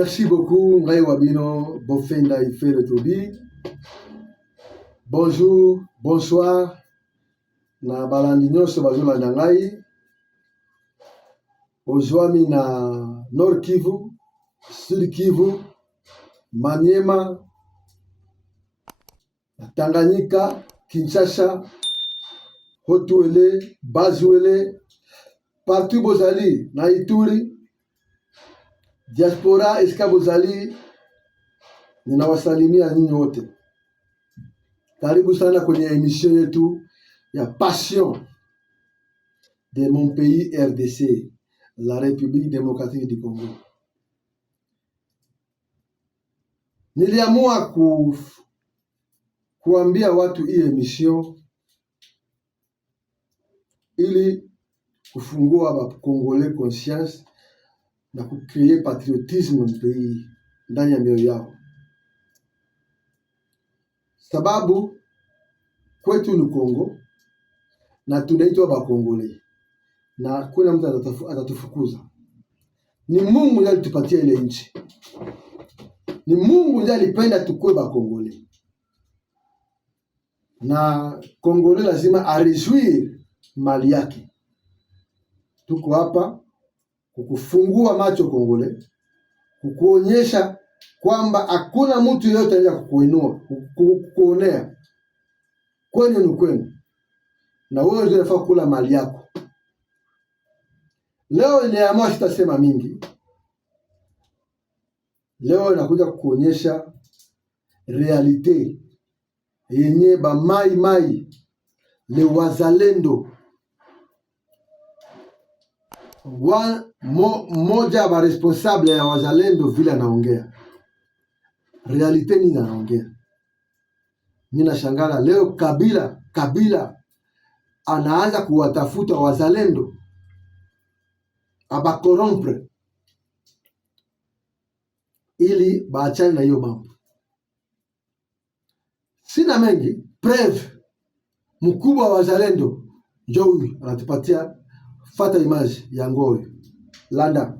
merci beaucoup, Ngai Wabino, Bofenda Ife le Tobi. Bonjour, bonsoir. Na balandinyo so bazola nangai. Ojwami na Nord Kivu, Sud Kivu, Maniema, Tanganyika, Kinshasa, Hotuele, Bazuele, partout Bozali, na Ituri, diaspora eska Bozali, ninawasalimia nyinyi wote. Karibu sana kwenye emission yetu ya Passion de mon pays RDC, la République démocratique du Congo. Niliamua kuambia watu hii emission ili kufungua ba Congolais conscience na kucreer patriotisme mpei ndani ya mioyo yao, sababu kwetu ni Kongo na tunaitwa ba Congolais na kuna mtu atatufukuza. Ni Mungu ndiye alitupatia ile nchi, ni Mungu ndiye alipenda tukue ba Congolais, na Congolais lazima arejuir mali yake. Tuko hapa kukufungua macho Congolais, kukuonyesha kwamba hakuna mtu yeyote anaweza kukuinua, kukuonea. Kwenu ni kwenu, na wewe ndio unafaa kula mali yako. Leo niliamua sitasema mingi. Leo nakuja kukuonyesha realite yenye ba mai le wazalendo moja wa responsable ya wazalendo vile anaongea. Realite ni anaongea. Mimi nashangala leo Kabila anaanza kuwatafuta wazalendo abakorompre ili baachane na hiyo mambo. Sina mengi, preuve mkubwa wa wazalendo njoo huyu anatupatia. Fata image ya Ngoyo Landa.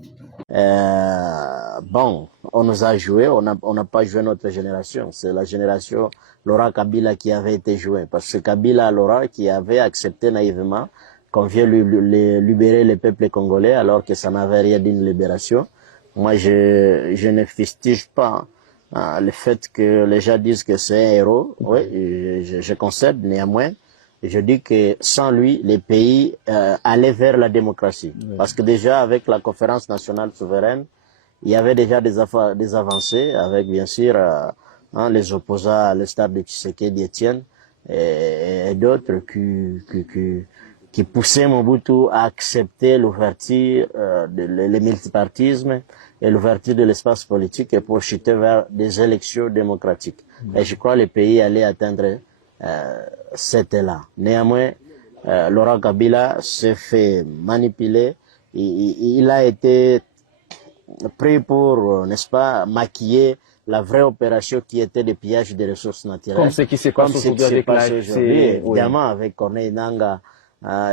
Bon, on nous a joué, on n'a pas joué notre génération. C'est la génération Laurent Kabila qui avait été jouée. Parce que Kabila Laurent qui avait accepté naïvement qu'on vient libérer le peuple congolais alors que ça n'avait rien d'une libération. Moi, je ne fustige pas le fait que les gens disent que c'est un héros. Oui, je concède néanmoins. Je dis que sans lui, les pays allaient vers la démocratie. Oui. Parce que déjà, avec la conférence nationale souveraine, il y avait déjà des avancées, avec bien sûr les opposants à l'instar de Tshisekedi Etienne et d'autres qui poussaient Mobutu à accepter l'ouverture, le multipartisme et l'ouverture de l'espace politique et pour chuter vers des élections démocratiques. Et je crois que les pays allaient atteindre c'était là. Néanmoins, Laurent Kabila s'est fait manipuler. Il a été pris pour, n'est-ce pas, maquiller la vraie opération qui était le pillage des ressources naturelles. Comme ce qui s'est passé aujourd'hui, évidemment, avec Corneille Nangaa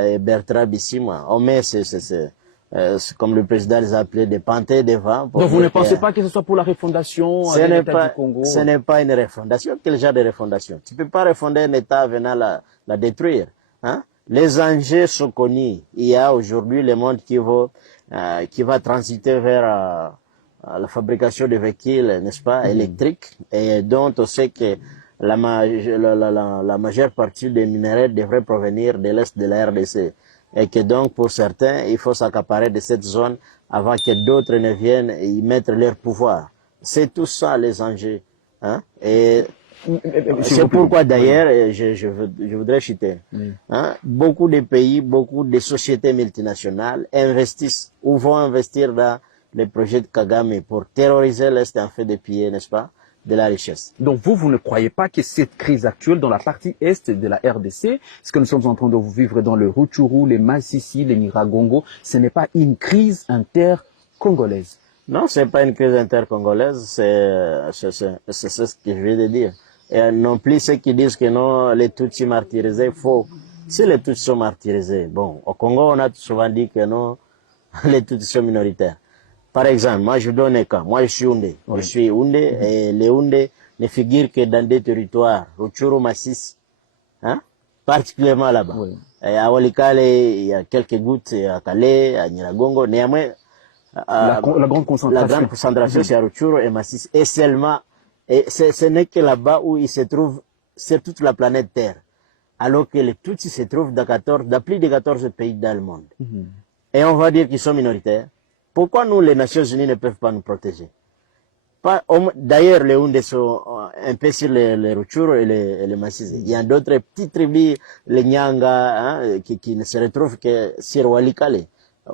et Bertrand Bisimwa. On met comme le président les a appelés, des panthères devant. Donc vous ne pensez pas que ce soit pour la refondation de l'État du Congo? Ce n'est pas une refondation. Quel genre de refondation? Tu ne peux pas refonder un État venant la détruire. Hein? Les enjeux sont connus. Il y a aujourd'hui le monde qui va transiter vers la fabrication de véhicules, n'est-ce pas, électriques, et dont on sait que la majeure partie des minéraux devrait provenir de l'Est de la RDC. Et que donc, pour certains, il faut s'accaparer de cette zone avant que d'autres ne viennent y mettre leur pouvoir. C'est tout ça, les enjeux. Hein? Et c'est pourquoi, d'ailleurs, je voudrais citer, hein, beaucoup de pays, beaucoup de sociétés multinationales investissent ou vont investir dans les projets de Kagame pour terroriser l'Est en fait de piller, n'est-ce pas, de la richesse. Donc vous ne croyez pas que cette crise actuelle dans la partie est de la RDC, ce que nous sommes en train de vivre dans le Rutshuru, les Masisi, les Nyiragongo, ce n'est pas une crise inter-congolaise? Non, c'est pas une crise inter-congolaise, c'est ce que je viens de dire. Et non plus ceux qui disent que non, les Tutsis martyrisés, faux. Si les Tutsis sont martyrisés, bon, au Congo, on a souvent dit que non, les Tutsis sont minoritaires. Par exemple, moi je donne un cas. Moi je suis Houndé. Je suis Houndé et les Houndés ne figurent que dans des territoires, Rutshuru, Masisi, hein, particulièrement là-bas. À Walikale, il y a quelques gouttes à Calais, à Nyiragongo. Néanmoins, la grande concentration. La grande concentration, c'est à Rutshuru et Masisi. Et seulement, ce n'est que là-bas où il se trouve, c'est toute la planète Terre. Alors que les Tutsis se trouvent dans plus de 14 pays dans le monde. Et on va dire qu'ils sont minoritaires. Pourquoi nous, les Nations Unies, ne peuvent pas nous protéger? D'ailleurs, les Houndés sont un peu sur les Rutshuru et les Masisi. Il y a d'autres petites tribus, les Nyanga, hein, qui ne se retrouvent que sur Walikale.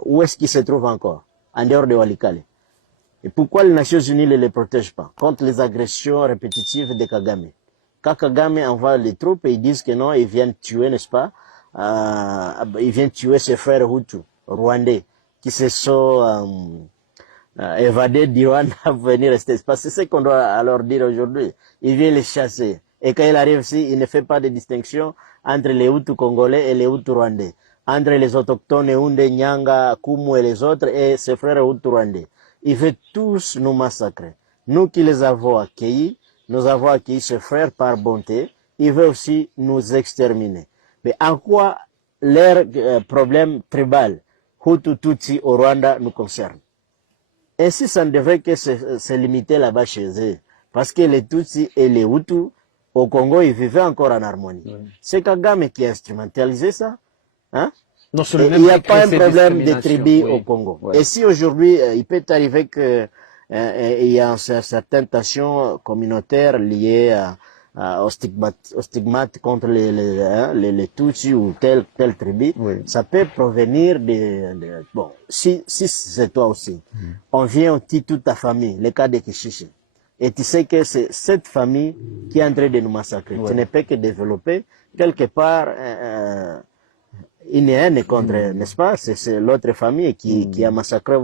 Où est-ce qu'ils se trouvent encore? En dehors de Walikale. Et pourquoi les Nations Unies ne les protègent pas contre les agressions répétitives de Kagame? Quand Kagame envoie les troupes, ils disent que non, ils viennent tuer, n'est-ce pas? Ils viennent tuer ses frères Hutus, rwandais, qui se sont évadés du Rwanda pour venir rester. C'est ce qu'on doit leur dire aujourd'hui. Il vient les chasser. Et quand il arrive ici, il ne fait pas de distinction entre les Hutus congolais et les Hutus rwandais. Entre les autochtones, Houndé, Nyanga, Kumu et les autres, et ses frères Hutus rwandais. Il veut tous nous massacrer. Nous qui les avons accueillis, nous avons accueilli ses frères par bonté. Il veut aussi nous exterminer. Mais en quoi leur problème tribal, Hutu, Tutsi au Rwanda, nous concerne? Ainsi, ça ne devrait que se limiter là-bas chez eux. Parce que les Tutsis et les Hutus, au Congo, ils vivaient encore en harmonie. C'est Kagame qui a instrumentalisé ça. Hein? Non, il n'y a pas un problème de tribus au Congo. Et si aujourd'hui, il peut arriver que il y a certaines tensions communautaires liées au stigmate contre les Tutsis ou telle tribu, ça peut provenir bon, si c'est toi aussi, on vient, on tue toute ta famille, le cas de Kishishi. Et tu sais que c'est cette famille qui est en train de nous massacrer. Tu ne peux que développer quelque part une haine contre, n'est-ce pas? C'est l'autre famille qui a massacré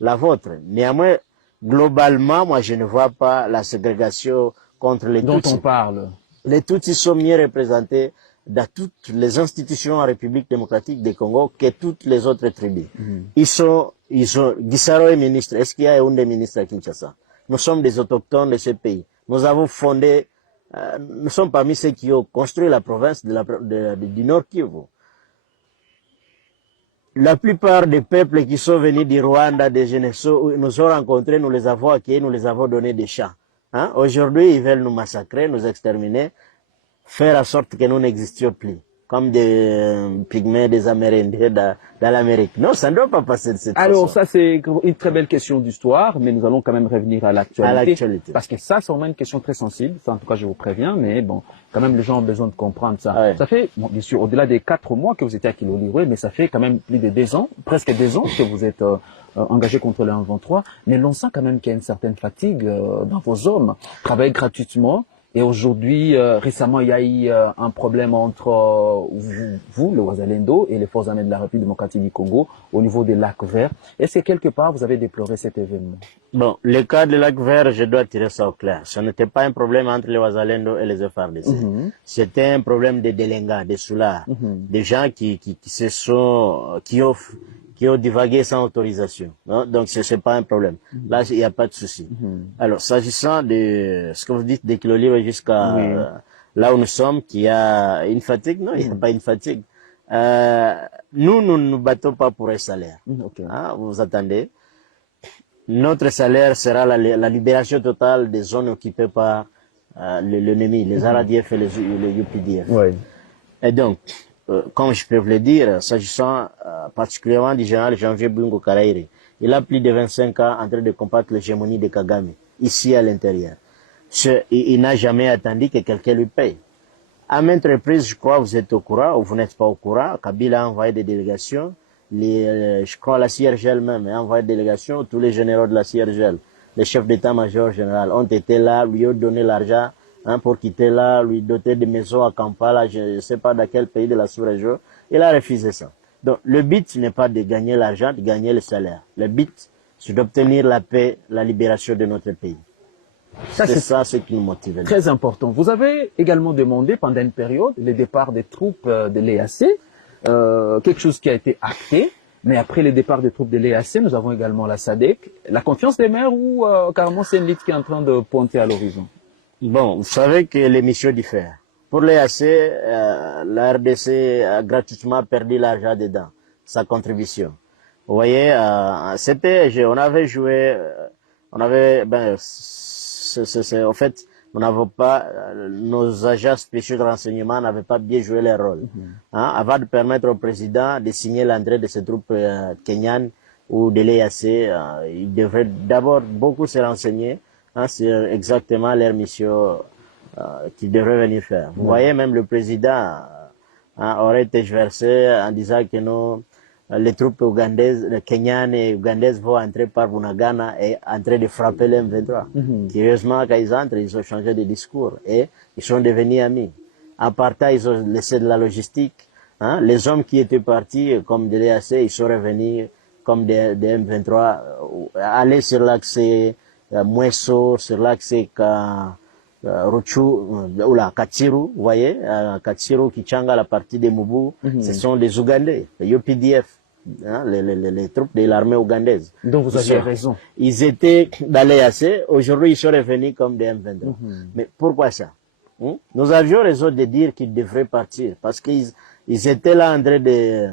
la vôtre. Néanmoins, globalement, moi, je ne vois pas la ségrégation contre les Tutsis. Dont on parle. Les Tutsis sont mieux représentés dans toutes les institutions en République démocratique du Congo que toutes les autres tribus. Gisaro est ministre. Est-ce qu'il y a un des ministres à Kinshasa? Nous sommes des autochtones de ce pays. Nous avons fondé, nous sommes parmi ceux qui ont construit la province du Nord Kivu. La plupart des peuples qui sont venus du Rwanda, des Geneso, nous ont rencontrés, nous les avons accueillis, nous les avons donné des champs. Hein? Aujourd'hui, ils veulent nous massacrer, nous exterminer, faire en sorte que nous n'existions plus, comme des pygmées, des Amérindiens dans l'Amérique. Non, ça ne doit pas passer de cette façon. Alors ça, c'est une très belle question d'histoire, mais nous allons quand même revenir à l'actualité. Parce que ça, c'est vraiment une question très sensible. Ça, en tout cas, je vous préviens, mais bon, quand même, les gens ont besoin de comprendre ça. Ouais. Ça fait, bon, bien sûr, au-delà des 4 mois que vous étiez à Kilolirwe, mais ça fait quand même plus de 2 ans, presque 2 ans que vous êtes engagé contre le 1-23. Mais l'on sent quand même qu'il y a une certaine fatigue dans vos hommes. Travailler gratuitement. Et aujourd'hui, récemment, il y a eu un problème entre vous, le Wazalendo, et les forces armées de la République démocratique du Congo au niveau des lacs verts. Est-ce que quelque part, vous avez déploré cet événement? Bon, le cas des lacs verts, je dois tirer ça au clair. Ce n'était pas un problème entre les Wazalendo et les FARDC. C'était un problème de délinquants, de soulards, des gens qui ont divagué sans autorisation. Non? Donc, ce n'est pas un problème. Là, il n'y a pas de souci. Alors, s'agissant de ce que vous dites, des Kilolirwe jusqu'à là où nous sommes, qu'il y a une fatigue, non, il n'y a pas une fatigue. Nous ne nous battons pas pour un salaire. Hein, vous attendez. Notre salaire sera la libération totale des zones occupées par l'ennemi, les RADF et les UPDF. Et donc, comme je peux vous le dire, s'agissant particulièrement du général Janvier Bungo Karaire, il a plus de 25 ans en train de combattre l'hégémonie de Kagame, ici à l'intérieur. Il n'a jamais attendu que quelqu'un lui paye. À maintes reprises, je crois, vous êtes au courant ou vous n'êtes pas au courant, Kabila a envoyé des délégations, je crois la CIRGL même a envoyé des délégations, tous les généraux de la CIRGL, les chefs d'état-major général ont été là, lui ont donné l'argent, hein, pour quitter là, lui doter de maisons à Kampala, je ne sais pas dans quel pays de la sous-région. Il a refusé ça. Donc, le but n'est pas de gagner l'argent, de gagner le salaire. Le but, c'est d'obtenir la paix, la libération de notre pays. C'est ça ce qui nous motive. Très important. Vous avez également demandé pendant une période le départ des troupes de l'EAC, quelque chose qui a été acté. Mais après le départ des troupes de l'EAC, nous avons également la SADC. La confiance des maires ou carrément c'est une lutte qui est en train de pointer à l'horizon? Bon, vous savez que les missions diffèrent. Pour l'EAC, la RDC a gratuitement perdu l'argent dedans, sa contribution. Vous voyez, on avait joué, en fait, on n'avait pas, nos agents spéciaux de renseignement n'avaient pas bien joué leur rôle. Avant de permettre au président de signer l'entrée de ces troupes kenyanes ou de l'EAC, il devrait d'abord beaucoup se renseigner sur exactement leur mission qu'ils devraient venir faire. Vous voyez, même le président aurait été versé en disant que non, les troupes ougandaises, kenyanes et ougandaises vont entrer par Bunagana et entrer de frapper les M23. Curieusement, quand ils entrent, ils ont changé de discours et ils sont devenus amis. En partant, ils ont laissé de la logistique. Les hommes qui étaient partis, comme de l'EAC, ils sont revenus comme des M23, aller sur l'axe Mweso, sur l'axe Ruchu, Katsiru, vous voyez, Katsiru, Kichanga, la partie des Mubu, ce sont des Ougandais, les UPDF, les troupes de l'armée ougandaise. Donc vous avez raison. Ils étaient dans l'EAC, aujourd'hui ils sont revenus comme des M23. Mais pourquoi ça? Nous avions raison de dire qu'ils devraient partir, parce qu'ils étaient là en train de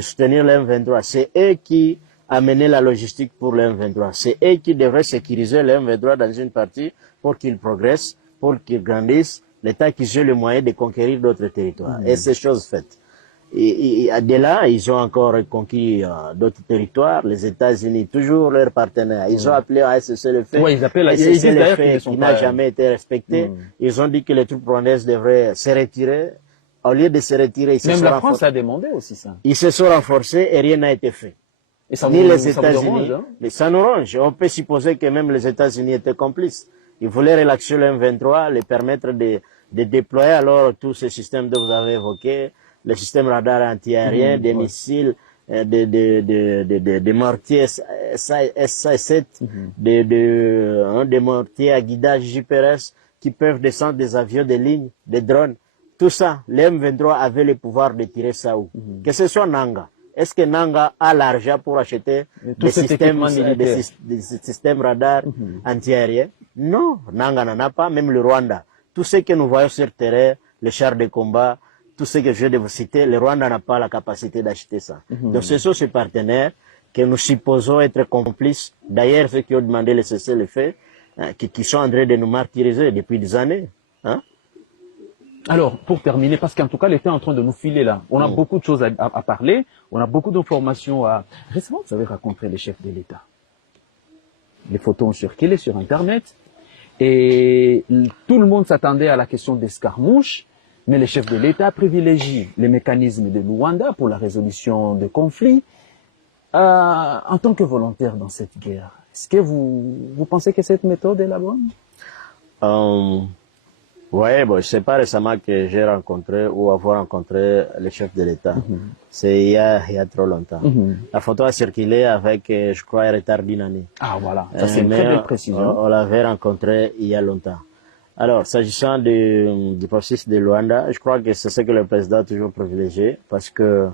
soutenir les M23. C'est eux qui amenaient la logistique pour les M23. C'est eux qui devraient sécuriser les M23 dans une partie pour qu'ils progressent, pour qu'ils grandissent, l'État qui ait le moyen de conquérir d'autres territoires. Et c'est chose faite. Et de là, ils ont encore conquis d'autres territoires. Les États-Unis, toujours leurs partenaires. Ils ont appelé à SSLF. Oui, ils appellent à SSLF qui n'a jamais été respecté. Ils ont dit que les troupes rwandaises devraient se retirer. Au lieu de se retirer, ils se sont renforcés. Même la France a demandé aussi ça. Ils se sont renforcés et rien n'a été fait. Et ça Ni les ça vous États-Unis. dérange, Mais ça nous range. On peut supposer que même les États-Unis étaient complices. Ils voulaient relaxer le M23, les permettre de déployer alors tous ces systèmes que vous avez évoqués, les systèmes radars antiaériens, des missiles, des mortiers SA-7, des mortiers à guidage JPRS qui peuvent descendre des avions de ligne, des drones. Tout ça, les M23 avaient le pouvoir de tirer ça où? Que ce soit Nanga. Est-ce que Nanga a l'argent pour acheter des systèmes radars antiaériens? Non, Nanga n'en a pas, même le Rwanda. Tout ce que nous voyons sur terrain, les chars de combat, tout ce que je viens de vous citer, le Rwanda n'a pas la capacité d'acheter ça. Donc ce sont ces partenaires que nous supposons être complices. D'ailleurs, ceux qui ont demandé le cessez-le-feu, qui sont en train de nous martyriser depuis des années. Alors, pour terminer, parce qu'en tout cas, l'État est en train de nous filer là. On a beaucoup de choses à parler, on a beaucoup d'informations à... Récemment, vous avez rencontré les chefs de l'État. Les photos ont circulé sur Internet et tout le monde s'attendait à la question d'escarmouches, mais les chefs de l'État privilégient les mécanismes de Luanda pour la résolution de conflits. En tant que volontaire dans cette guerre, est-ce que vous pensez que cette méthode est la bonne? Oui, bon, c'est pas récemment que j'ai rencontré ou avoir rencontré le chef de l'État. C'est il y a trop longtemps. La photo a circulé avec, je crois, un retard d'une année. Ah voilà, ça c'est une très belle précision. On l'avait rencontré il y a longtemps. Alors, s'agissant du processus de Luanda, je crois que c'est ce que le président a toujours privilégié parce que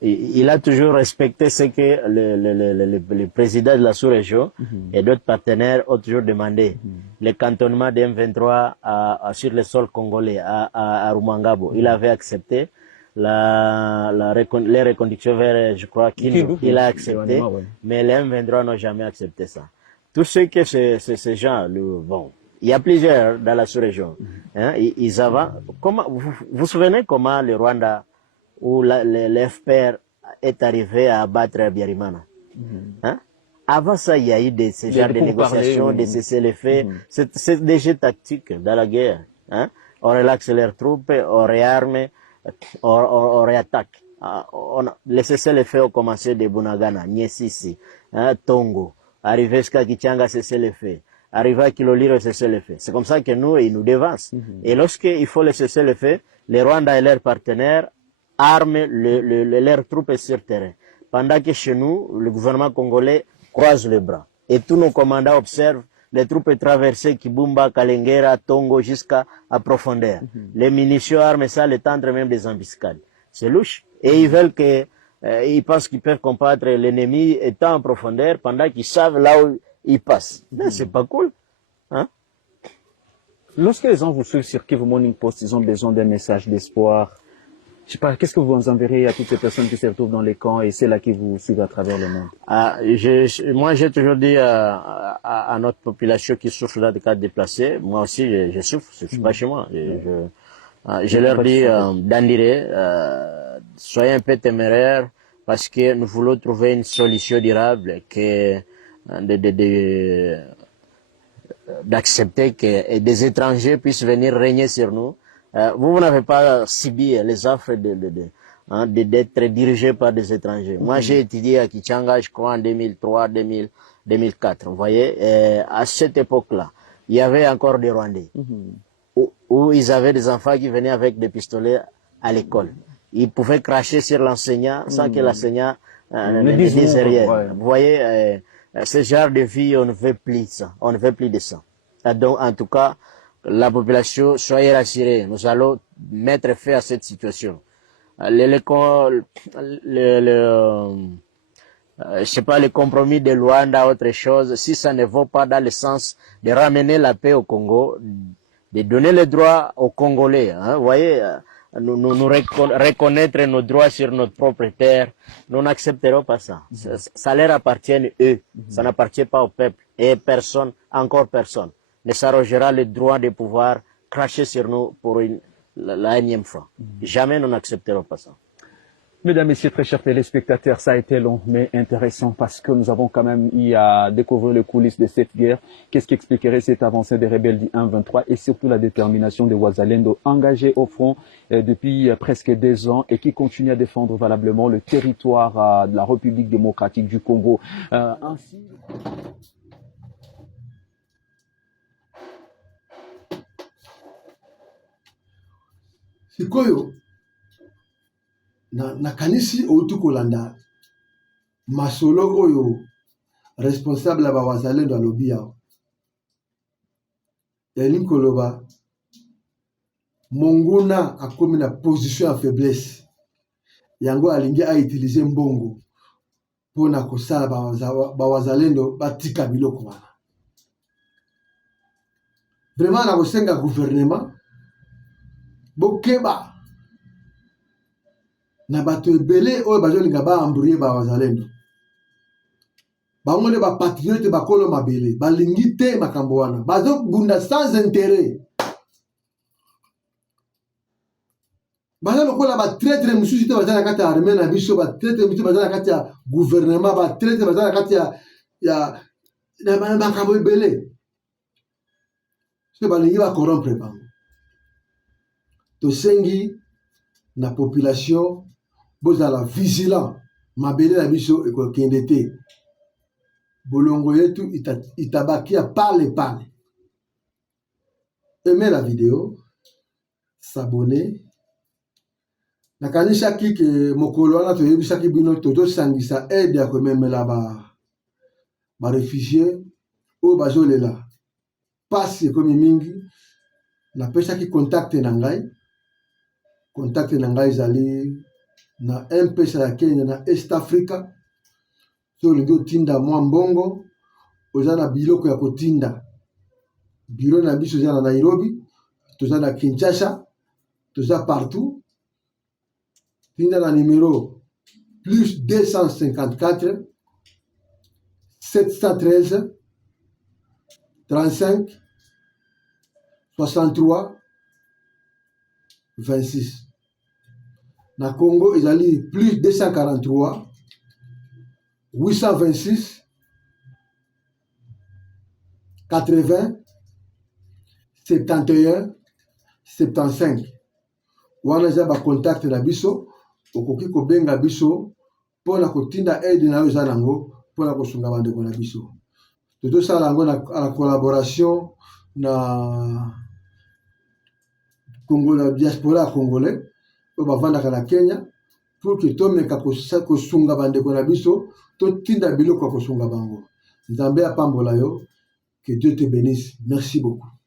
il a toujours respecté ce que le président de la sous-région et d'autres partenaires ont toujours demandé. Le cantonnement des M23 sur le sol congolais, à Rumangabo, il avait accepté. Les reconductions vers, je crois, Kindu, il a accepté, mais les M23 n'ont jamais accepté ça. Tout ce que ces gens, bon, il y a plusieurs dans la sous-région. Ils avancent. Vous vous souvenez comment le Rwanda où l'FPR est arrivé à abattre Biarimana. Avant ça, il y a eu ce genre de négociations, de cessez-le-feu. C'est des jeux tactiques dans la guerre. On relaxe leurs troupes, on réarme, on réattaque. Les cessez-le-feu ont commencé de Bunagana, Nyesisi, Tongo, arrivé jusqu'à Kichanga, cessez-le-feu. Arrivé à Kiloliro, cessez-le-feu. C'est comme ça que ils nous devancent. Et lorsqu'il faut le cessez-le-feu, les Rwandais et leurs partenaires arment leurs troupes sur terrain. Pendant que chez nous, le gouvernement congolais croise les bras. Et tous nos commandants observent les troupes traverser Kibumba, Kalengera, Tongo jusqu'à profondeur. Les munitions armes ça, le tendre même des embuscades. C'est louche. Et ils veulent que ils pensent qu'ils peuvent combattre l'ennemi étant en profondeur pendant qu'ils savent là où ils passent. Mais c'est pas cool. Hein? Lorsque les gens vous suivent sur Kivu Morning Post, ils ont besoin d'un message d'espoir. Je sais pas, qu'est-ce que vous enverrez à toutes ces personnes qui se retrouvent dans les camps et celles-là qui vous suivent à travers le monde? Moi, j'ai toujours dit à notre population qui souffre là de cas déplacés, moi aussi, je souffre, je suis pas chez moi. Je leur dis d'endurer, soyez un peu téméraires parce que nous voulons trouver une solution durable que d'accepter que des étrangers puissent venir régner sur nous. Vous n'avez pas subi les offres d'être dirigé par des étrangers. Moi, j'ai étudié à Kichanga, je crois, en 2003, 2004. Vous voyez, à cette époque-là, il y avait encore des Rwandais où ils avaient des enfants qui venaient avec des pistolets à l'école. Ils pouvaient cracher sur l'enseignant sans que l'enseignant ne dise rien. Ouais. Vous voyez, ce genre de vie, on ne veut plus ça. On ne veut plus de ça. Donc, en tout cas, la population, soyez rassurés. Nous allons mettre fin à cette situation. Je sais pas, le compromis de Luanda, autre chose, si ça ne va pas dans le sens de ramener la paix au Congo, de donner le droit aux Congolais, hein, vous voyez, nous reconnaître nos droits sur notre propre terre, nous n'accepterons pas ça. Ça leur appartient eux, ça n'appartient pas au peuple. Et personne, encore personne, ne s'arrogera le droit de pouvoir cracher sur nous pour la énième fois. Jamais nous n'accepterons pas ça. Mesdames, Messieurs, très chers téléspectateurs, ça a été long mais intéressant parce que nous avons quand même eu à découvrir les coulisses de cette guerre. Qu'est-ce qui expliquerait cette avancée des rebelles du 1-23 et surtout la détermination des Wazalendo engagés au front depuis presque 2 ans et qui continuent à défendre valablement le territoire de la République démocratique du Congo. Ainsi... Sikoyo na kanisi outu kolanda masolo oyo responsable ba Wazalendo alobi yao eli koloba monguna akomi na position ya faiblesse yango alingi a utiliser mbongo pona kosala ba Wazalendo batika biloko wana. Vraiment na kosenga gouvernement bokeba na bato ebele oyo bazolinga baambrouye ba Wazalendo bango nde bapatriote bakolo mabele balingi te makambo wana bazobunda sans intérêt baza lokola batraitre mosusu te baza na kati ya armée na biso batraitre mosusu baza na kati ya gouvernement batraitre baza na kati ya makambo ebele so balingi bacorrompre bango. Tosengi na population bozala vigilant mabele na biso ekokende te bolongo yetu itabakia pale pale. Aimez la vidéo, s'abonner. Nakanisaki ke mokolo wana toyebisaki bino tozosangisa aide ya komemela ba réfugié oyo bazolela pasi ekomi mingi. Napesaki contact na ngai. Contact na ngai ezali na mpesa ya Kenya na East Africa. So olingi otinda mwa mbongo oza na biloko ya kotinda. Biro na biso eza na Nairobi, toza na Kinshasa, toza partout. Tinda na numéro plus 254 713 35 63 26. Na Congo ezali plus 243 826 80 71 75. Wana eza ba contact na biso okoki kobenga biso pona kotinda aide na yo eza nango pona kosunga bandeko na biso. Tozosala yango na collaboration na Congo, la diaspora congolais oyo bavandaka na Kenya pour que tomeka kosunga bandeko na biso totinda biloko ya kosunga bango. Nzambe apambola yo, que Dieu te bénisse. Merci beaucoup.